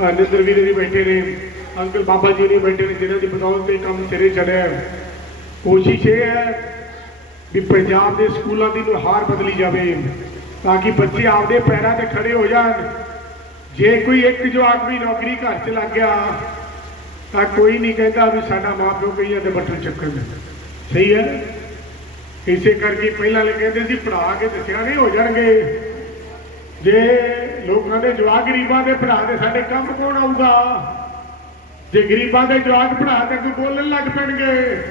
ਅਹ ਨਿੰਦਰ ਵੀਰੇ ਜੀ ਬੈਠੇ ਨੇ, ਅੰਕਲ ਬਾਬਾ ਜੀ ਨੇ ਬੈਠੇ ਨੇ, ਜਿਨ੍ਹਾਂ ਦੀ ਬਦੌਲਤ ਤੇ ਕੰਮ ਸਿਰੇ ਚੜਿਆ ਕੋਸ਼ਿਸ਼ ਇਹ ਹੈ ਵੀ ਪੰਜਾਬ ਦੇ ਸਕੂਲਾਂ ਦੀ ਨੁਹਾਰ ਬਦਲੀ ਜਾਵੇ, ਤਾਂ ਕਿ ਬੱਚੇ ਆਪਦੇ ਪੈਰਾਂ ਤੇ ਖੜੇ ਹੋ ਜਾਣ। ਜੇ ਕੋਈ ਇੱਕ ਜੋ ਆਦਮੀ ਨੌਕਰੀ ਘਰ 'ਚ ਲੱਗ ਗਿਆ, ਤਾਂ ਕੋਈ ਨਹੀਂ ਕਹਿੰਦਾ ਵੀ ਸਾਡਾ ਮਾਪਿਓ ਕਈਆਂ ਦੇ ਬੱਟਰ ਚੱਕਣ। ਦੇ ਸਹੀ ਹੈ? ਇਸੇ ਕਰਕੇ ਪਹਿਲਾਂ ਲੈ ਕਹਿੰਦੇ ਸੀ ਪੜਾ ਕੇ ਦੱਸਿਆ ਨਹੀਂ ਹੋ ਜਾਣਗੇ। ਜੇ ਲੋਕਾਂ ਦੇ ਜਵਾਕ ਗਰੀਬਾਂ ਦੇ ਭਰਾ ਦੇ ਸਾਡੇ ਕੰਮ ਕੌਣ ਆਊਗਾ? ਜੇ ਗਰੀਬਾਂ ਦੇ ਜਵਾਕ ਪੜਾ ਤੇ ਕੋਈ ਬੋਲਣ ਲੱਗ ਪੈਣਗੇ।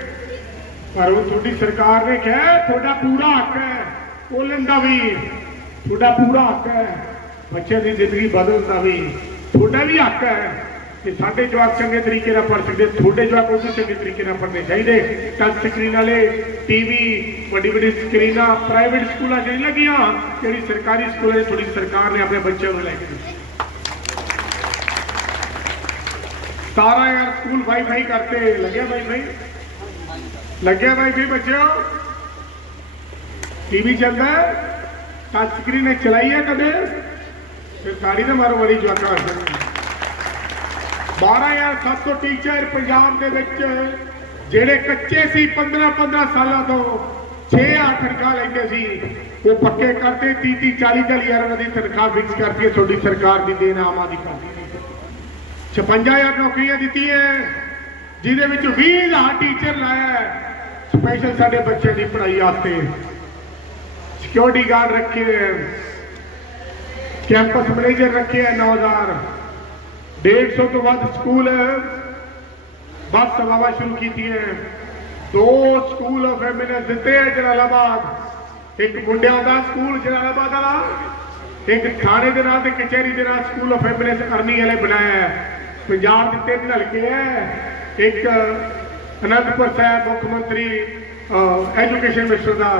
ਪਰ ਉਹ ਤੁਹਾਡੀ ਸਰਕਾਰ ਨੇ ਕਿਹਾ ਤੁਹਾਡਾ ਪੂਰਾ ਹੱਕ ਹੈ, ਬੋਲਣ ਦਾ ਵੀ। ਤੁਹਾਡਾ ਪੂਰਾ ਹੱਕ ਹੈ, ਬੱਚਿਆਂ ਦੀ ਜ਼ਿੰਦਗੀ ਬਦਲਣ ਦਾ ਵੀ। ਤੁਹਾਡਾ ਵੀ ਹੱਕ ਹੈ। ਕਿ ਸਾਡੇ ਜਵਾਬ ਚੰਗੇ ਤਰੀਕੇ ਨਾਲ ਪੜ੍ਹ ਸਕਦੇ, ਤੁਹਾਡੇ ਜਵਾਬ ਉਹ ਚੰਗੇ ਤਰੀਕੇ ਨਾਲ ਪੜ੍ਹਨੇ ਚਾਹੀਦੇ। ਟੱਚ ਸਕਰੀਨ ਵਾਲੇ ਟੀਵੀ ਵੱਡੀ ਵੱਡੀ ਸਕਰੀਨਾਂ ਪ੍ਰਾਈਵੇਟ ਸਕੂਲਾਂ 'ਚ ਲੱਗੀਆਂ, ਜਿਹੜੀ ਸਰਕਾਰੀ ਸਕੂਲਾਂ 'ਚ ਥੋੜੀ ਸਰਕਾਰ ਨੇ ਆਪਣੇ ਬੱਚਿਆਂ ਨੂੰ ਲੈ ਕੇ ਸਾਰਾ ਯਾਰ, ਸਕੂਲ ਵਾਈਫਾਈ ਕਰਤੇ, ਲੱਗਿਆ ਵਾਈਫਾਈ ਲੱਗਿਆ ਵਾਈਫਾਈ ਬੱਚਿਓ? ਟੀਵੀ ਚੱਲਦਾ ਟੱਚ ਸਕਰੀਨ ਨੇ ਚਲਾਈ ਹੈ ਕਦੇ? ਫਿਰ ਤਾੜੀ ਨਾ ਮਾਰੋ ਬੜੀ ਜਵਾਕਾਂ ਵਾਸਤੇ। 12700 ਟੀਚਰ ਪੰਜਾਬ ਦੇ ਵਿੱਚ, ਜਿਹੜੇ ਕੱਚੇ ਸੀ 15 15 ਸਾਲਾਂ ਤੋਂ 6-8 ਤਨਖਾਹ ਲੈਂਦੇ ਸੀ, ਉਹ ਪੱਕੇ ਕਰਦੇ 30 30 40 40 ਹਜ਼ਾਰ ਦੀ ਤਨਖਾਹ ਫਿਕਸ ਕਰਤੀ ਹੈ, ਤੁਹਾਡੀ ਸਰਕਾਰ ਦੀ ਦੇਣ ਆਮ ਆਦਮੀ ਪਾਰਟੀ ਦੀ। 56000 ਨੌਕਰੀਆਂ ਦਿੱਤੀਆਂ ਜਿਹਦੇ ਵਿੱਚ 20000 ਟੀਚਰ ਲਾਇਆ ਸਪੈਸ਼ਲ ਸਾਡੇ ਬੱਚੇ ਦੀ ਪੜ੍ਹਾਈ ਵਾਸਤੇ। ਸਿਕਿਉਰਿਟੀ ਗਾਰਡ ਰੱਖੇ ਹੈ ਕੈਂਪਸ ਮੈਨੇਜਰ ਰੱਖੇ ਹੈ 9000 150 ਤੋਂ ਵੱਧ ਸਕੂਲ ਬੱਸ ਸੇਵਾਵਾਂ ਸ਼ੁਰੂ ਕੀਤੀਆਂ ਦੋ ਸਕੂਲ ਆਫ ਐਮਿਨੈਂਸ ਦਿੱਤੇ ਹੈ ਜਲਾਲਾਬਾਦ ਇੱਕ ਮੁੰਡਿਆਂ ਦਾ ਸਕੂਲ ਜਲਾਲਾਬਾਦ ਵਾਲਾ ਇੱਕ ਥਾਣੇ ਦੇ ਨਾਲ ਤੇ ਕਚਹਿਰੀ ਦੇ ਨਾਲ ਸਕੂਲ ਆਫ ਐਮਿਨੈਂਸ ਅਰਨੀ ਵਾਲੇ ਬਣਾਇਆ ਹੈ ਪੰਜਾਬ ਦੇ ਤਿੰਨ ਹਲਕੇ ਹੈ ਇੱਕ ਅਨੰਦਪੁਰ ਸਾਹਿਬ ਮੁੱਖ ਮੰਤਰੀ ਐਜੂਕੇਸ਼ਨ ਮਿਨਿਸਟਰ ਦਾ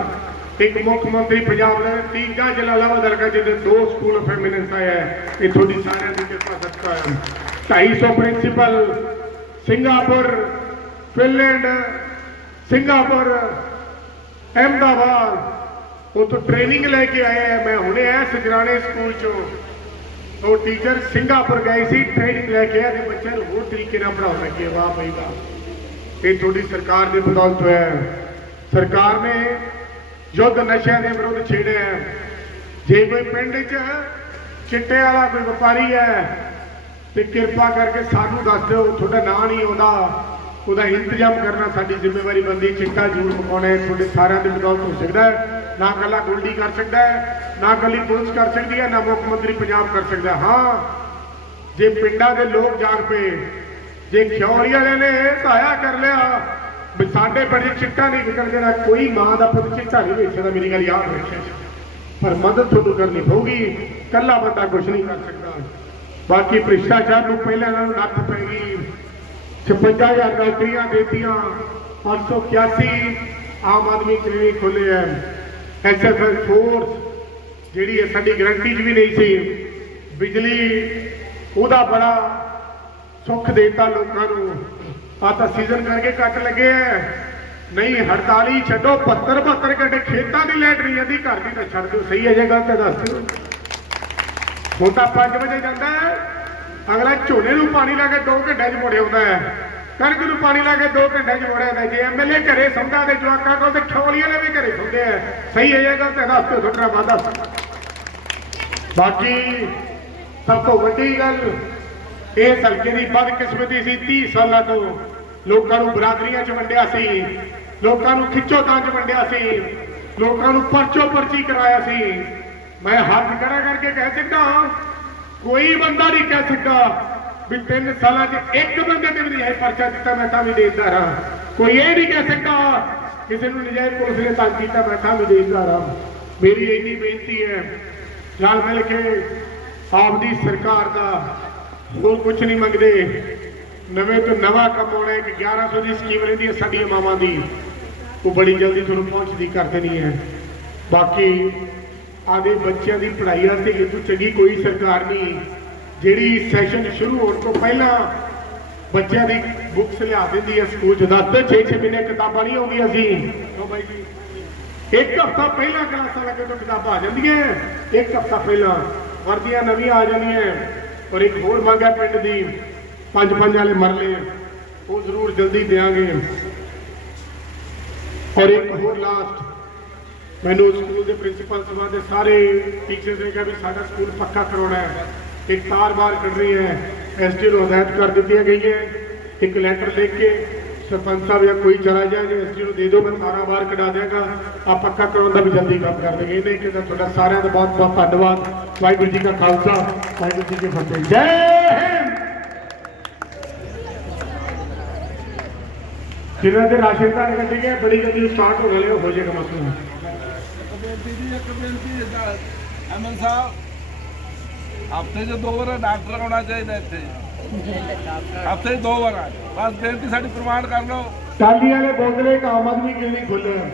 ਇੱਕ ਮੁੱਖ ਮੰਤਰੀ ਪੰਜਾਬ ਦਾ ਤੀਜਾ ਜਲਾਲਾਬਾਦ ਹਲਕਾ ਜਿਹਦੇ ਦੋ ਸਕੂਲ ਆਫ ਐਮਿਨੈਂਸ ਆਇਆ ਹੈ ਇਹ ਤੁਹਾਡੀ 250 principal, Singapore, Finland, Singapore, Ahmedabad. ਉਥੋਂ ਟ੍ਰੇਨਿੰਗ ਲੈ ਕੇ ਆਏ ਆ। ਮੈਂ ਹੁਣੇ ਆਇਆ ਸਜਰਾਣੇ ਸਕੂਲ ਚੋਂ। ਉਹ ਟੀਚਰ ਸਿੰਗਾਪੁਰ ਗਏ ਸੀ ਟ੍ਰੇਨਿੰਗ ਲੈ ਕੇ ਆਏ ਤੇ ਬੱਚਿਆਂ ਨੂੰ ਹੋਰ ਤਰੀਕੇ ਨਾਲ ਪੜਾਉਣ ਲੱਗੇ ਵਾਹ ਬਈ ਵਾਹ। ਇਹ ਤੁਹਾਡੀ ਸਰਕਾਰ ਦੇ ਬਦੌਲਤ ਹੈ। ਸਰਕਾਰ ਨੇ ਯੁੱਧ ਨਸ਼ਿਆਂ ਦੇ ਵਿਰੁੱਧ ਛੇੜਿਆ ਜੇ ਕੋਈ ਪਿੰਡ 'ਚ ਚਿੱਟੇ ਵਾਲਾ ਕੋਈ ਵਪਾਰੀ ਹੈ ਤੇ ਕਿਰਪਾ ਕਰਕੇ ਸਾਨੂੰ ਦੱਸ ਦਿਓ, ਤੁਹਾਡਾ ਨਾਂ ਨਹੀਂ ਆਉਂਦਾ। ਉਹਦਾ ਇੰਤਜ਼ਾਮ ਕਰਨਾ ਸਾਡੀ ਜ਼ਿੰਮੇਵਾਰੀ ਬੰਦੀ ਚਿੱਟਾ ਜੂੜ ਮਕਾਉਣਾ ਤੁਹਾਡੇ ਸਾਰਿਆਂ ਦੇ ਬਦੌਲਤ ਹੋ ਸਕਦਾ ਹੈ। ਨਾ ਕੱਲਾ ਗੋਲਡੀ ਕਰ ਸਕਦਾ ਹੈ, ਨਾ ਕੱਲੀ ਪੁਲਿਸ ਕਰ ਸਕਦੀ ਹੈ, ਨਾ ਮੁੱਖ ਮੰਤਰੀ ਪੰਜਾਬ ਕਰ ਸਕਦਾ। ਹਾਂ, ਜੇ ਪਿੰਡਾਂ ਦੇ ਲੋਕ ਜਾਗ ਪਏ, ਜੇ ਖਿਉਰੀ ਵਾਲਿਆਂ ਨੇ ਇਹ ਸਾਇਆ ਕਰ ਲਿਆ, ਵੀ ਸਾਡੇ ਬੜੇ ਚਿੱਟਾ ਨਹੀਂ ਵਿਕਣ ਦੇਣਾ, ਕੋਈ ਮਾਂ ਦਾ ਪੁੱਤ ਚਿੱਟਾ ਨਹੀਂ ਵੇਚਦਾ ਮੇਰੀ ਗੱਲ ਯਾਦ ਰੱਖਿਓ। ਪਰ ਮਦਦ ਤੁਹਾਨੂੰ ਕਰਨੀ ਪਊਗੀ, ਕੱਲਾ ਬੰਦਾ ਕੁਝ ਨਹੀਂ ਕਰ ਸਕਦਾ। ਬਾਕੀ ਭ੍ਰਿਸ਼ਟਾਚਾਰ ਨੂੰ ਪਹਿਲਾਂ ਨਾਲ ਨੱਥ ਪੈ ਗਈ 56000 ਨੌਕਰੀਆਂ ਦੇਤੀਆਂ 881 ਆਮ ਆਦਮੀ ਕਲੀਨਿਕ ਖੁੱਲੇ ਹੈ ਐਸਐਫਐਲ ਫੋਰਸ ਜਿਹੜੀ ਹੈ ਸਾਡੀ ਗਰੰਟੀ 'ਚ ਵੀ ਨਹੀਂ ਸੀ। ਬਿਜਲੀ, ਉਹਦਾ ਬੜਾ ਸੁੱਖ ਦੇਤਾ ਲੋਕਾਂ ਨੂੰ। ਆ ਤਾਂ ਸੀਜ਼ਨ ਕਰਕੇ ਕੱਟ ਲੱਗੇ ਐ। ਨਹੀਂ 48 ਛੱਡੋ 72 72 ਘੰਟੇ ਖੇਤਾਂ ਦੀ ਲਾਈਟ ਨਹੀਂ ਜਾਂਦੀ ਘਰ ਦੀ ਤਾਂ ਛੱਡ ਦਿਓ। ਸਹੀ ਹੈ ਜੇ ਗੱਲ ਤਾਂ ਦੱਸ ਦਿਓ। ਹੁਣ ਤਾਂ 5 ਵਜੇ ਜਾਂਦਾ ਹੈ। ਅਗਲਾ ਝੋਨੇ ਨੂੰ ਪਾਣੀ ਲਾ ਕੇ 2 ਘੰਟੇ 'ਚ ਮੁੜ ਆਉਂਦਾ ਹੈ। ਕਣਕ ਨੂੰ ਪਾਣੀ ਲਾ ਕੇ 2 ਘੰਟੇ 'ਚ ਮੁੜ ਆਉਂਦਾ ਜੇ ਐਮਐਲਏ ਘਰੇ ਸੌਂਦਾ ਤੇ ਜਵਾਕਾਂ ਕੋਲ ਤੇ ਖੋਲੀਆਂ ਨੇ ਵੀ ਘਰੇ ਸੌਂਦੇ ਆ। ਸਹੀ ਹੈ ਜੇ ਗਲਤ ਹੈ ਦੱਸ ਦਿਓ ਤੁਹਾਡਾ ਵਾਦਾ ਬਾਕੀ ਸਭ ਤੋਂ ਵੱਡੀ ਗੱਲ, ਇਹ ਹਲਕੇ ਦੀ ਬਦਕਿਸਮਤੀ ਸੀ 30 ਸਾਲਾਂ ਤੋਂ। ਲੋਕਾਂ ਨੂੰ ਬਰਾਦਰੀਆਂ 'ਚ ਵੰਡਿਆ ਸੀ। ਲੋਕਾਂ ਨੂੰ ਖਿੱਚੋ ਤਾਂ 'ਚ ਵੰਡਿਆ ਸੀ। ਲੋਕਾਂ ਨੂੰ ਪਰਚੋ ਪਰਚੀ ਕਰਾਇਆ ਸੀ। ਮੈਂ ਹੱਥ ਖੜਾ ਕਰਕੇ ਕਹਿ ਸਕਦਾ ਹਾਂ, ਕੋਈ ਬੰਦਾ ਨਹੀਂ ਕਹਿ ਸਕਦਾ ਵੀ ਤਿੰਨ ਸਾਲਾਂ 'ਚ ਇੱਕ ਬੰਦੇ ਨੇ ਵੀ ਨਹੀਂ ਹੈ ਪਰਚਾ ਦਿੱਤਾ ਮੈਂ ਤਾਂ ਵੀ ਦੇਦਾ ਰਹਾ ਕੋਈ ਇਹ ਨਹੀਂ ਕਹਿ ਸਕਦਾ ਕਿਸੇ ਨੂੰ ਨਜਾਇਜ਼ ਪੁਲਿਸ ਨੇ ਤੰਗ ਕੀਤਾ ਮੈਂ ਤਾਂ ਵੀ ਦੇਦਾ ਰਹਾ ਮੇਰੀ ਇੰਨੀ ਬੇਨਤੀ ਹੈ ਨਾਲ ਮਿਲ ਕੇ ਆਪਦੀ ਸਰਕਾਰ ਦਾ ਹੋਰ ਕੁਝ ਨਹੀਂ ਮੰਗਦੇ। ਨਵੇਂ ਤੋਂ ਨਵਾਂ ਕੰਮ ਆਉਣਾ ਇੱਕ 1100 ਦੀ ਸਕੀਮ ਰਹਿੰਦੀ ਹੈ ਸਾਡੀਆਂ ਮਾਵਾਂ ਦੀ। ਉਹ ਬੜੀ ਜਲਦੀ ਤੁਹਾਨੂੰ ਪਹੁੰਚਦੀ ਕਰ ਦੇਣੀ ਹੈ। ਬਾਕੀ ਆਦੇ ਬੱਚਿਆਂ ਦੀ ਪੜ੍ਹਾਈ ਵਾਸਤੇ ਇਹ ਤੋਂ ਚੰਗੀ ਕੋਈ ਸਰਕਾਰ ਨਹੀਂ ਜਿਹੜੀ ਸੈਸ਼ਨ ਸ਼ੁਰੂ ਹੋਣ ਤੋਂ ਪਹਿਲਾਂ ਬੱਚਿਆਂ ਦੀ ਬੁੱਕਸ ਲਿਆ ਦਿੰਦੀ ਹੈ ਸਕੂਲ ਤੇ 6-6 ਮਹੀਨੇ ਕਿਤਾਬਾਂ ਨਹੀਂ ਆਉਂਦੀਆਂ ਸੀ। ਲਓ ਬਾਈ ਜੀ। ਇੱਕ ਹਫਤਾ ਪਹਿਲਾਂ ਕਲਾਸਾਂ ਲੱਗੇ ਤੋਂ ਕਿਤਾਬਾਂ ਆ ਜਾਂਦੀਆਂ ਇੱਕ ਹਫਤਾ ਪਹਿਲਾਂ ਵਰਦੀਆਂ ਨਵੀਆਂ ਆ ਜਾਂਦੀਆਂ ਔਰ ਇੱਕ ਹੋਰ ਮੰਗ ਹੈ ਪਿੰਡ ਦੀ ਪੰਜ ਪੰਜ ਵਾਲੇ ਮਰਲੇ ਉਹ ਜ਼ਰੂਰ ਜਲਦੀ ਦੇਾਂਗੇ ਔਰ ਇੱਕ ਹੋਰ ਲਾਸਟ ਮੈਨੂੰ ਸਕੂਲ ਦੇ ਪ੍ਰਿੰਸੀਪਲ ਸਾਹਿਬ ਦੇ ਸਾਰੇ ਟੀਚਰਸ ਨੇ ਕਿਹਾ ਵੀ ਸਾਡਾ ਸਕੂਲ ਪੱਕਾ ਕਰਾਉਣਾ ਹੈ ਇੱਕ ਤਾਰ ਬਾਰ ਕੱਢਣੀ ਹੈ। ਐਸਟੀ ਨੂੰ ਹਦਾਇਤ ਕਰ ਦਿੱਤੀਆਂ ਗਈਆਂ। ਇੱਕ ਲੈਟਰ ਲਿਖ ਕੇ ਸਰਪੰਚ ਸਾਹਿਬ ਜਾਂ ਕੋਈ ਚਲਾ ਜਾਏ ਜੇ ਐਸਟੀ ਨੂੰ ਦੇ ਦਿਓ, ਮੈਂ ਤਾਰਾਂ ਬਾਹਰ ਕਢਾ ਦਿਆਂਗਾ। ਆ ਪੱਕਾ ਕਰਾਉਣ ਦਾ ਵੀ ਜਲਦੀ ਕੰਮ ਕਰ ਦੇਗੇ ਇਹਨੇ ਕਿ ਤੁਹਾਡਾ ਸਾਰਿਆਂ ਦਾ ਬਹੁਤ ਬਹੁਤ ਧੰਨਵਾਦ। ਵਾਹਿਗੁਰੂ ਜੀ ਕਾ ਖਾਲਸਾ, ਵਾਹਿਗੁਰੂ ਜੀ ਕੀ ਫਤਿਹ। ਜੈ ਹਿੰਦ! ਜਿਨ੍ਹਾਂ ਦੇ ਰਾਸ਼ਨ ਕਾਰਡ ਕੱਢੇ ਗਏ, ਬੜੀ ਜਲਦੀ ਸਟਾਰਟ ਹੋ ਗਏ ਹੋ ਜਾਏਗਾ ਮਸਲਾ। ਬੇਨਤੀ ਜੀ ਇੱਕ ਸਾਹਿਬ, ਹਫ਼ਤੇ 'ਚ ਦੋ ਵਾਰ ਡਾਕਟਰ ਆਉਣਾ ਚਾਹੀਦਾ ਇੱਥੇ। ਹਫ਼ਤੇ 'ਚ ਦੋ ਵਾਰ। ਬਸ ਬੇਨਤੀ ਸਾਡੀ ਪ੍ਰਮਾਣ ਕਰ ਲਓ। ਟਾਲੀ ਵਾਲੇ ਬੋਲਦੇ ਇੱਕ ਆਮ ਆਦਮੀ ਕਲੀਨਿਕ ਖੁੱਲ੍ਹਾ।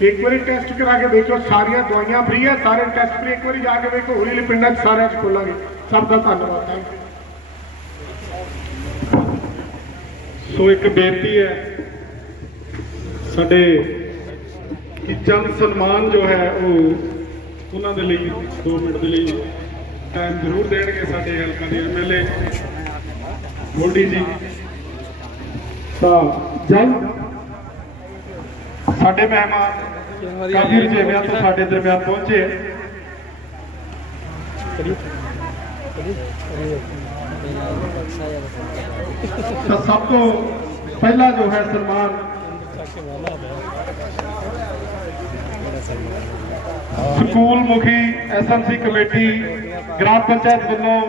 ਇੱਕ ਵਾਰੀ ਟੈਸਟ ਕਰਾ ਕੇ ਦੇਖੋ ਸਾਰੀਆਂ ਦਵਾਈਆਂ ਫ੍ਰੀ ਹੈ ਸਾਰੇ ਟੈਸਟ ਫ੍ਰੀ ਇੱਕ ਵਾਰੀ ਜਾ ਕੇ ਵੇਖੋ ਹੌਲੀ ਹੌਲੀ ਪਿੰਡਾਂ 'ਚ ਸਾਰਿਆਂ 'ਚ ਖੋਲਾਂਗੇ ਸਭ ਦਾ ਧੰਨਵਾਦ ਥੈਂਕ ਸੋ ਇੱਕ ਬੇਨਤੀ ਹੈ, ਸਾਡੇ ਕਿ ਚੰਦ ਸਨਮਾਨ ਜੋ ਹੈ ਉਹ ਉਹਨਾਂ ਦੇ ਲਈ 2 ਮਿੰਟ ਦੇ ਲਈ ਟਾਈਮ ਜ਼ਰੂਰ ਦੇਣਗੇ ਸਾਡੇ ਹਲਕਾ ਦੇ ਐਮਐਲਏ ਮੋਢੀ ਜੀ ਤਾਂ ਜਲਦ ਸਾਡੇ ਮਹਿਮਾਨ ਕਾਫੀ ਰਜੇਵਿਆਂ ਤੋਂ ਸਾਡੇ ਦਰਮਿਆਨ ਪਹੁੰਚੇ ਤਾਂ ਸਭ ਤੋਂ ਪਹਿਲਾ ਜੋ ਹੈ ਸਨਮਾਨ ਸਕੂਲ ਮੁਖੀ ਐਸਐਮਸੀ ਕਮੇਟੀ ਗ੍ਰਾਮ ਪੰਚਾਇਤ ਵੱਲੋਂ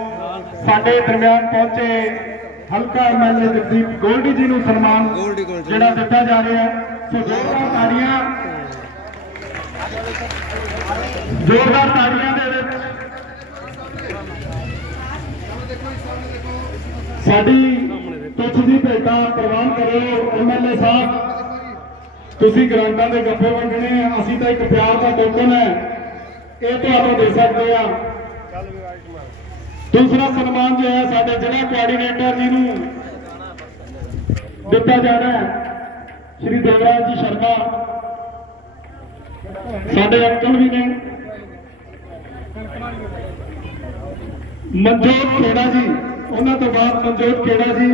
ਸਾਡੇ ਦਰਮਿਆਨ ਪਹੁੰਚੇ ਹਲਕਾ ਐਮਐਲਏ ਜਗਦੀਪ ਗੋਲਡੀ ਜੀ ਨੂੰ ਸਨਮਾਨ ਜਿਹੜਾ ਦਿੱਤਾ ਜਾ ਰਿਹਾ। ਸੋ ਜ਼ੋਰਦਾਰ ਤਾੜੀਆਂ ਜ਼ੋਰਦਾਰ ਤਾੜੀਆਂ ਦੇ ਵਿੱਚ ਸਾਡੀ ਤੁੱਛ ਦੀ ਭੇਟਾ ਪ੍ਰਵਾਨ ਕਰੋ ਐਮਐਲਏ ਸਾਹਿਬ ਤੁਸੀਂ ਗ੍ਰਾਂਟਾਂ ਦੇ ਗੱਫੇ ਵੰਡਣੇ ਆ, ਅਸੀਂ ਤਾਂ ਇੱਕ ਪਿਆਰ ਦਾ ਟੋਕਨ ਹੈ। ਇਹ ਤੁਹਾਨੂੰ ਦੇ ਸਕਦੇ ਆ। ਦੂਸਰਾ ਸਨਮਾਨ ਜੋ ਹੈ, ਸਾਡੇ ਜ਼ਿਲ੍ਹਾ ਕੋਆਰਡੀਨੇਟਰ ਜੀ ਨੂੰ ਦਿੱਤਾ ਜਾਣਾ ਹੈ। ਸ਼੍ਰੀ ਦੇਵਰਾਜ ਜੀ ਸ਼ਰਮਾ। ਸਾਡੇ ਅੰਕਲ ਵੀ ਨੇ। ਮਨਜੋਤ ਖੇੜਾ ਜੀ। ਉਹਨਾਂ ਤੋਂ ਬਾਅਦ ਮਨਜੋਤ ਖੇੜਾ ਜੀ।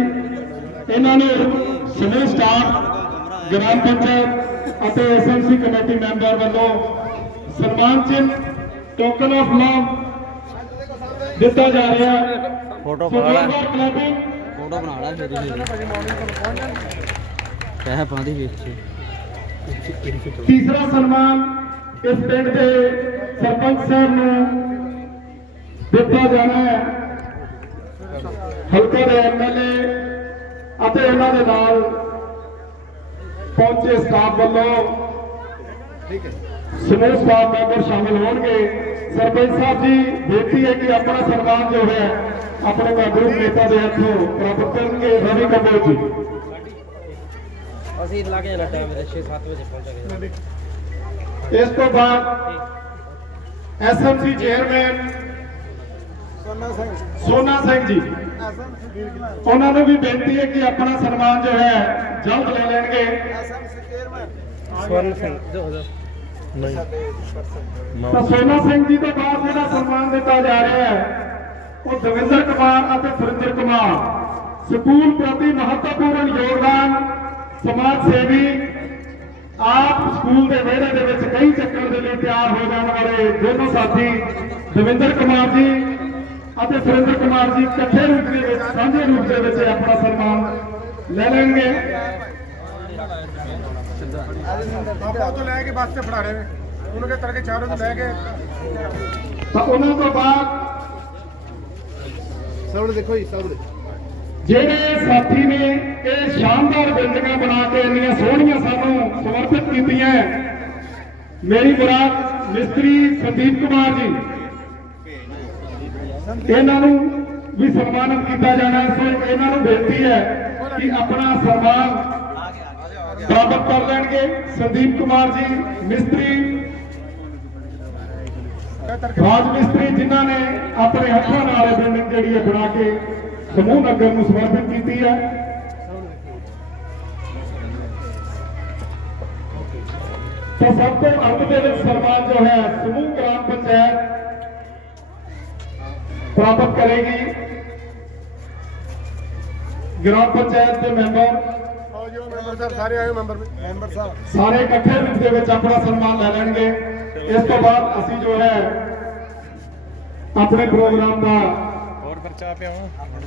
ਇਹਨਾਂ ਨੇ ਸਮੂਹ ਸਟਾਫ ਗ੍ਰਾਮ ਪੰਚਾਇਤ ਅਤੇ ਐਸਐਮਸੀ ਕਮੇਟੀ ਮੈਂਬਰ ਵੱਲੋਂ ਸਨਮਾਨ ਚਿੰਨ੍ਹ ਟੋਕਨ ਆਫ ਲਵ ਦਿੱਤਾ ਜਾ ਰਿਹਾ। ਫੋਟੋ ਪਾ ਲੈ। ਫੋਟੋ ਬਣਾ ਲੈ ਫਿਰ ਕਹਿ ਪਾਉਂਦੀ ਵੇਖ ਤੀਸਰਾ ਸਨਮਾਨ ਇਸ ਪਿੰਡ ਦੇ ਸਰਪੰਚ ਸਾਹਿਬ ਨੂੰ ਦਿੱਤਾ ਜਾਣਾ ਹੈ। ਹਲਕੇ ਦੇ ਐਮਐਲਏ ਅਤੇ ਉਹਨਾਂ ਦੇ ਨਾਲ ਪਹੁੰਚੇ ਸਟਾਫ ਵੱਲੋਂ ਸਮੂਹ ਸਟਾਫ ਮੈਂਬਰ ਸ਼ਾਮਿਲ ਹੋਣਗੇ ਸਰਪੰਚ ਸਾਹਿਬ ਜੀ ਬੇਨਤੀ ਹੈ ਕਿ ਆਪਣਾ ਸਨਮਾਨ ਜੋ ਹੈ ਆਪਣੇ ਮਹਿਬੂਬ ਨੇਤਾ ਦੇ ਹੱਥੋਂ ਪ੍ਰਾਪਤ ਕਰਨਗੇ ਰਵੀ ਕੰਬੋਜ ਜੀ ਅਸੀਂ ਲੱਗ ਜਾਣਾ ਟਾਈਮ 6-7 ਵਜੇ ਪਹੁੰਚਾਂਗੇ ਇਸ ਤੋਂ ਬਾਅਦ ਐਸਐਮਸੀ ਚੇਅਰਮੈਨ ਸੋਨਾ ਸਿੰਘ। ਜੀ। ਉਹਨਾਂ ਨੂੰ ਵੀ ਬੇਨਤੀ ਹੈ ਕਿ ਆਪਣਾ ਸਨਮਾਨ ਜੋ ਹੈ ਜਲਦ ਲੈ ਲੈਣਗੇ। ਸਵਰਨ ਸਿੰਘ। ਜੋ ਜੋ ਤਾਂ ਸੋਨਾ ਸਿੰਘ ਜੀ ਤੋਂ ਬਾਅਦ ਜਿਹੜਾ ਸਨਮਾਨ ਦਿੱਤਾ ਜਾ ਰਿਹਾ ਹੈ ਉਹ ਦਵਿੰਦਰ ਕੁਮਾਰ ਅਤੇ ਸੁਰਿੰਦਰ ਕੁਮਾਰ। ਸਕੂਲ ਪ੍ਰਤੀ ਮਹੱਤਵਪੂਰਨ ਯੋਗਦਾਨ ਸਮਾਜ ਸੇਵੀ ਆਪ ਸਕੂਲ ਦੇ ਵਿਹੜੇ ਦੇ ਵਿੱਚ ਕਈ ਚੱਕਰ ਦੇ ਲਈ ਤਿਆਰ ਹੋ ਜਾਣ ਵਾਲੇ ਦੋਨੋਂ ਸਾਥੀ ਦਵਿੰਦਰ ਕੁਮਾਰ ਜੀ। ਅਤੇ ਸੁਰਿੰਦਰ ਕੁਮਾਰ ਜੀ ਇਕੱਠੇ ਰੂਪ ਦੇ ਵਿੱਚ ਸਾਂਝੇ ਰੂਪ ਦੇ ਵਿੱਚ ਆਪਣਾ ਸਨਮਾਨ ਲੈ ਲੈਣਗੇ। ਆਪਾਂ ਤੋਂ ਲੈ ਕੇ ਬੱਸ ਤੇ ਫੜਾ ਰਹੇ ਨੇ। ਉਹਨਾਂ ਦੇ ਤਰਕੇ ਚਾਰੋਂ ਤੋਂ ਲੈ ਕੇ ਤਾਂ ਉਹਨਾਂ ਤੋਂ ਬਾਅਦ ਸਾਹਮਣੇ ਦੇਖੋ ਜੀ ਸਾਹਮਣੇ। ਜਿਹੜੇ ਸਾਥੀ ਨੇ ਇਹ ਸ਼ਾਨਦਾਰ ਬਿਲਡਿੰਗਾਂ ਬਣਾ ਕੇ ਇੰਨੀਆਂ ਸੋਹਣੀਆਂ ਸਾਨੂੰ ਸਮਰਪਿਤ ਕੀਤੀਆਂ ਮੇਰੀ ਮੁਰਾਦ ਮਿਸਤਰੀ ਸੰਦੀਪ ਕੁਮਾਰ ਜੀ। ਇਹਨਾਂ ਨੂੰ ਵੀ ਸਨਮਾਨਿਤ ਕੀਤਾ ਜਾਣਾ ਸੋ। ਇਹਨਾਂ ਨੂੰ ਬੇਨਤੀ ਹੈ ਕਿ ਆਪਣਾ ਸਨਮਾਨ ਪ੍ਰਾਪਤ ਕਰ ਲੈਣਗੇ। ਸੰਦੀਪ ਕੁਮਾਰ ਜੀ, ਮਿਸਤਰੀ, ਰਾਜ ਮਿਸਤਰੀ ਜਿਨ੍ਹਾਂ ਨੇ ਆਪਣੇ ਹੱਥਾਂ ਨਾਲ ਇਹ ਬਿਲਡਿੰਗ ਜਿਹੜੀ ਹੈ ਬਣਾ ਕੇ ਸਮੂਹ ਨਗਰ ਨੂੰ ਸਮਰਪਿਤ ਕੀਤੀ ਹੈ। ਤਾਂ ਸਭ ਤੋਂ ਅੰਤ ਦੇ ਵਿੱਚ ਸਨਮਾਨ ਜੋ ਹੈ, ਸਮੂਹ ਗ੍ਰਾਮ ਪੰਚਾਇਤ ਪ੍ਰਾਪਤ ਕਰੇਗੀ ਗ੍ਰਾਮ ਪੰਚਾਇਤ ਦੇ ਮੈਂਬਰ ਆਓ ਜੀ ਮੈਂਬਰ ਸਾਹਿਬ ਸਾਰੇ ਆਏ ਮੈਂਬਰ ਮੈਂਬਰ ਸਾਹਿਬ ਸਾਰੇ ਇਕੱਠੇ ਰੂਪ ਦੇ ਵਿੱਚ ਆਪਣਾ ਸਨਮਾਨ ਲੈ ਲੈਣਗੇ ਇਸ ਤੋਂ ਬਾਅਦ ਅਸੀਂ ਜੋ ਹੈ ਆਪਣੇ ਪ੍ਰੋਗਰਾਮ ਦਾ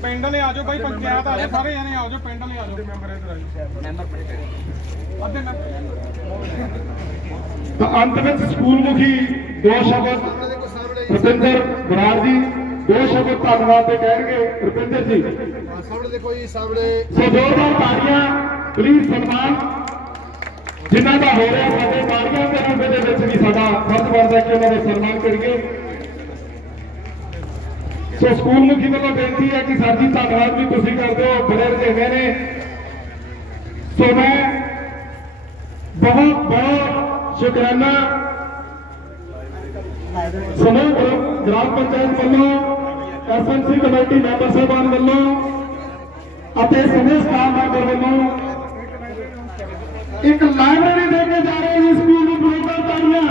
ਪਿੰਡ ਵਾਲੇ ਆ ਜਾਓ ਬਾਈ ਪੰਚਾਇਤ ਆ ਜਾਓ ਸਾਰੇ ਜਣੇ ਆ ਜਾਓ ਪਿੰਡ ਵਾਲੇ ਆ ਜਾਓ। ਮੈਂਬਰ ਇਧਰ ਅੱਧੇ ਮੈਂਬਰ। ਤਾਂ ਅੰਤ ਵਿੱਚ ਸਕੂਲ ਮੁਖੀ ਦੋ ਸ਼ਬਦ ਰੁਪਿੰਦਰ ਬਰਾੜ ਜੀ। ਦੋ ਸ਼ਬਦ ਧੰਨਵਾਦ ਦੇ ਕਹਿਣਗੇ ਰੁਪਿੰਦਰ ਜੀ। ਸਾਹਮਣੇ ਦੇਖੋ ਜੀ ਸਾਹਮਣੇ ਸੋ ਜ਼ੋਰਦਾਰ ਤਾੜੀਆਂ ਪਲੀਜ਼ ਸਨਮਾਨ। ਜਿਨ੍ਹਾਂ ਦਾ ਹੋ ਰਿਹਾ ਸਾਡੇ ਤਾੜੀਆਂ ਦੇ ਰੂਪ ਦੇ ਵਿੱਚ ਵੀ ਸਾਡਾ ਫਰਜ਼ ਬਣਦਾ ਕਿ ਉਹਨਾਂ ਦਾ ਸਨਮਾਨ ਕਰੀਏ। ਸੋ ਸਕੂਲ ਮੁਖੀ ਵੱਲੋਂ ਬੇਨਤੀ ਹੈ ਕਿ ਸਰ ਜੀ ਧੰਨਵਾਦ ਵੀ ਤੁਸੀਂ ਕਰਦੇ ਹੋ ਬੜੇ ਰਜੇਵੇਂ ਨੇ। ਸੋ ਮੈਂ ਬਹੁਤ ਬਹੁਤ ਸ਼ੁਕਰਾਨਾ। ਸਮੂਹ ਗ੍ਰਾਮ- ਗ੍ਰਾਮ ਪੰਚਾਇਤ ਵੱਲੋਂ ਐਸਐਮਸੀ ਕਮੇਟੀ ਮੈਂਬਰ ਸਾਹਿਬਾਨ ਵੱਲੋਂ ਅਤੇ ਸਮੂਹ ਸਟਾਫ ਮੈਂਬਰ ਵੱਲੋਂ ਇੱਕ ਲਾਇਬ੍ਰੇਰੀ ਦੇ ਕੇ ਜਾ ਰਹੇ ਨੇ ਸਕੂਲ ਨੂੰ ਬਰੋਬਰ ਤਾੜੀਆਂ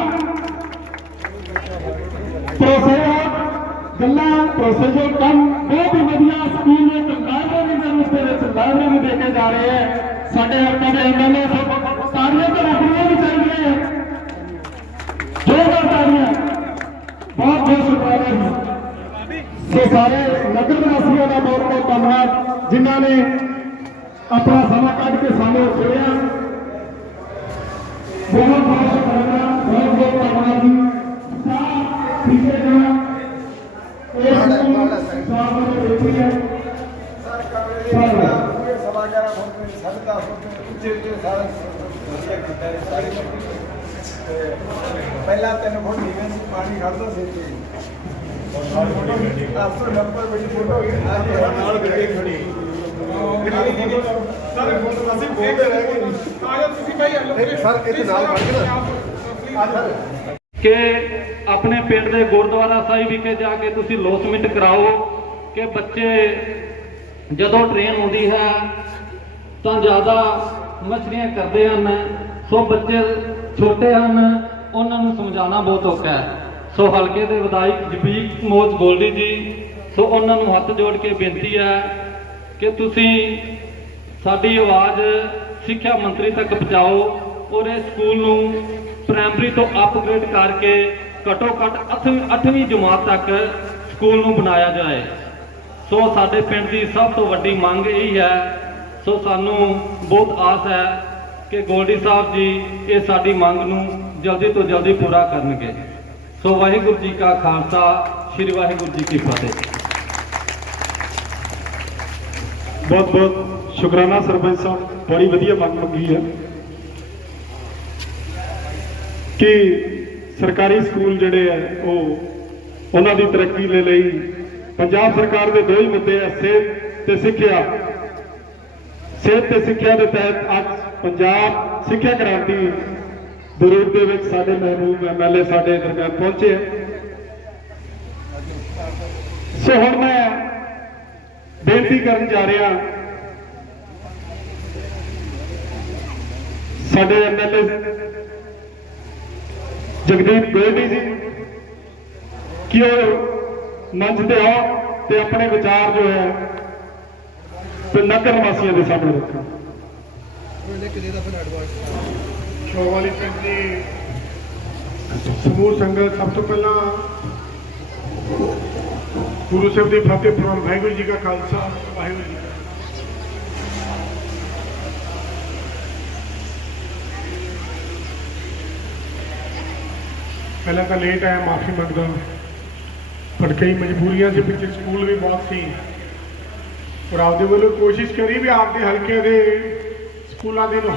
ਪ੍ਰੋਫੈਸਰ ਗੱਲਾਂ ਪ੍ਰੋਫੈਸਰ ਕੰਮ ਬਹੁਤ ਹੀ ਵਧੀਆ ਸਕੂਲ ਦੇ ਇੱਕ ਲਾਇਬ੍ਰੇਰੀ ਦੇ ਰੂਪ ਦੇ ਵਿੱਚ ਲਾਇਬ੍ਰੇਰੀ ਦੇ ਕੇ ਜਾ ਰਹੇ ਹੈ ਸਾਡੇ ਹਲਕੇ ਦੇ ਐਮਐਲਏ ਸਭ ਤਾੜੀਆਂ ਤਾਂ ਰੱਖਣੀਆਂ ਵੀ ਚਾਹੀਦੀਆਂ ਹੈ ਜੋਰਦਾਰ ਤਾੜੀਆਂ ਬਹੁਤ ਬਹੁਤ ਸੋ ਸਾਰੇ ਨਗਰ ਨਿਵਾਸੀਆਂ ਦਾ ਬਹੁਤ ਬਹੁਤ ਧੰਨਵਾਦ, ਜਿਨ੍ਹਾਂ ਨੇ ਆਪਣਾ ਸਮਾਂ ਕੱਢ ਕੇ ਸਾਨੂੰ ਸੁਣਿਆ ਬਹੁਤ ਬਹੁਤ ਬਹੁਤ ਧੰਨਵਾਦ ਜੀ ਸਾਹ ਠੀਕ ਹੈ ਜੀ ਇਹ ਸਾਹ ਨੂੰ ਦੇਖੀ ਹੈ ਸਵਾ 11 ਫੁੱਟ ਸਾਢੇ 10 ਫੁੱਟ ਉੱਚੇ ਉੱਚੇ ਸਾਰਾ ਵਧੀਆ ਕੀਤਾ ਹੈ ਸਾਰੇ ਤੇ ਪਹਿਲਾਂ ਤਿੰਨ ਫੁੱਟ ਨੀਵੇਂ ਸੀ ਪਾਣੀ ਖੜਦਾ ਸੀ ਤੇ ਆਪਰ ਨੰਬਰ ਬੜੀ ਫੋਟੋ ਹੋ ਗਈ। ਅੱਜ ਨਾਲ ਗੱਡੀ ਖੜੀ। ਸਾਰੇ ਫੋਟੋ ਅਸੀਂ ਬੋਲਦੇ ਰਹਿ ਗਏ। ਆ ਜਾ ਤੁਸੀਂ ਭਾਈ ਸਰ ਇੱਥੇ ਨਾਲ ਖੜ ਕੇ ਨਾ। ਕਿ ਆਪਣੇ ਪਿੰਡ ਦੇ ਗੁਰਦੁਆਰਾ ਸਾਹਿਬ ਵਿਖੇ ਜਾ ਕੇ ਤੁਸੀਂ ਲੋਸਮੈਂਟ ਕਰਾਓ ਕਿ ਬੱਚੇ ਜਦੋਂ ਟ੍ਰੇਨ ਆਉਂਦੀ ਹੈ ਤਾਂ ਜ਼ਿਆਦਾ ਮਛਲੀਆਂ ਕਰਦੇ ਹਨ ਸੋ ਬੱਚੇ ਛੋਟੇ ਹਨ, ਉਹਨਾਂ ਨੂੰ ਸਮਝਾਉਣਾ ਬਹੁਤ ਔਖਾ ਹੈ। ਸੋ ਹਲਕੇ ਦੇ ਵਿਧਾਇਕ ਜਬੀਕ ਮੋਜ ਗੋਲਡੀ ਜੀ, ਸੋ ਉਹਨਾਂ ਨੂੰ ਹੱਥ ਜੋੜ ਕੇ ਬੇਨਤੀ ਹੈ ਕਿ ਤੁਸੀਂ ਸਾਡੀ ਆਵਾਜ਼ ਸਿੱਖਿਆ ਮੰਤਰੀ ਤੱਕ ਪਹੁੰਚਾਓ ਔਰ ਇਹ ਸਕੂਲ ਨੂੰ ਪ੍ਰਾਇਮਰੀ ਤੋਂ ਅਪਗ੍ਰੇਡ ਕਰਕੇ ਘੱਟੋ ਘੱਟ 8ਵੀਂ ਜਮਾਤ ਤੱਕ ਸਕੂਲ ਨੂੰ ਬਣਾਇਆ ਜਾਏ। ਸੋ ਸਾਡੇ ਪਿੰਡ ਦੀ ਸਭ ਤੋਂ ਵੱਡੀ ਮੰਗ ਇਹ ਹੈ। ਸੋ ਸਾਨੂੰ ਬਹੁਤ ਆਸ ਹੈ ਕਿ ਗੋਲਡੀ ਸਾਹਿਬ ਜੀ, ਇਹ ਸਾਡੀ ਮੰਗ ਨੂੰ ਜਲਦੀ ਤੋਂ ਜਲਦੀ ਪੂਰਾ ਕਰਨਗੇ। ਸੋ ਵਾਹਿਗੁਰੂ ਜੀ ਕਾ ਖਾਲਸਾ, ਸ੍ਰੀ ਵਾਹਿਗੁਰੂ ਜੀ ਕੀ ਫਤਿਹ। ਬਹੁਤ ਬਹੁਤ ਸ਼ੁਕਰਾਨਾ ਸਰਪੰਚ ਸਾਹਿਬ, ਬੜੀ ਵਧੀਆ ਮੰਗ ਮੰਗੀ ਹੈ ਕਿ ਸਰਕਾਰੀ ਸਕੂਲ ਜਿਹੜੇ ਆ, ਉਹ ਉਹਨਾਂ ਦੀ ਤਰੱਕੀ ਦੇ ਲਈ ਪੰਜਾਬ ਸਰਕਾਰ ਦੇ ਦੋ ਹੀ ਮੁੱਦੇ ਆ, ਸਿਹਤ ਤੇ ਸਿੱਖਿਆ। ਸਿਹਤ ਤੇ ਸਿੱਖਿਆ ਦੇ ਤਹਿਤ ਅੱਜ ਪੰਜਾਬ ਸਿੱਖਿਆ ਕ੍ਰਾਂਤੀ ਦੇ ਰੂਪ ਦੇ ਵਿੱਚ ਸਾਡੇ ਮਹਿਬੂਬ ਐਮਐਲਏ ਸਾਡੇ ਦਰਮਿਆਨ ਪਹੁੰਚੇ ਸੋ ਹੁਣ ਮੈਂ ਬੇਨਤੀ ਕਰਨ ਜਾ ਰਿਹਾ ਸਾਡੇ ਐਮਐਲਏ ਜਗਦੀਪ ਗੋਲਡੀ ਜੀ, ਕਿ ਉਹ ਮੰਚ ਤੇ ਆਓ ਤੇ ਆਪਣੇ ਵਿਚਾਰ ਜੋ ਹੈ, ਤੇ ਨਗਰ ਵਾਸੀਆਂ ਦੇ ਸਾਹਮਣੇ ਰੱਖਣ ਸ਼ੋਅ ਵਾਲੀ ਪਿੰਡ ਦੀ ਸਮੂਹ ਸੰਗਤ, ਸਭ ਤੋਂ ਪਹਿਲਾਂ ਗੁਰੂ ਸਾਹਿਬ ਦੀ ਫਤਿਹ ਪ੍ਰਵਾਨ ਵਾਹਿਗੁਰੂ ਜੀ ਕਾ ਖਾਲਸਾ, ਵਾਹਿਗੁਰੂ ਜੀ ਪਹਿਲਾਂ ਤਾਂ ਲੇਟ ਆਇਆ, ਮਾਫੀ ਮੰਗਦਾ। ਪਰ ਕਈ ਮਜਬੂਰੀਆਂ ਸੀ ਪਿੱਛੇ ਸਕੂਲ ਵੀ ਬਹੁਤ ਸੀ। ਔਰ ਆਪਦੇ ਵੱਲੋਂ ਕੋਸ਼ਿਸ਼ ਕਰੀ ਵੀ ਆਪਦੇ ਹਲਕੇ ਦੇ ਸਕੂਲਾਂ ਦੇ ਨੂੰ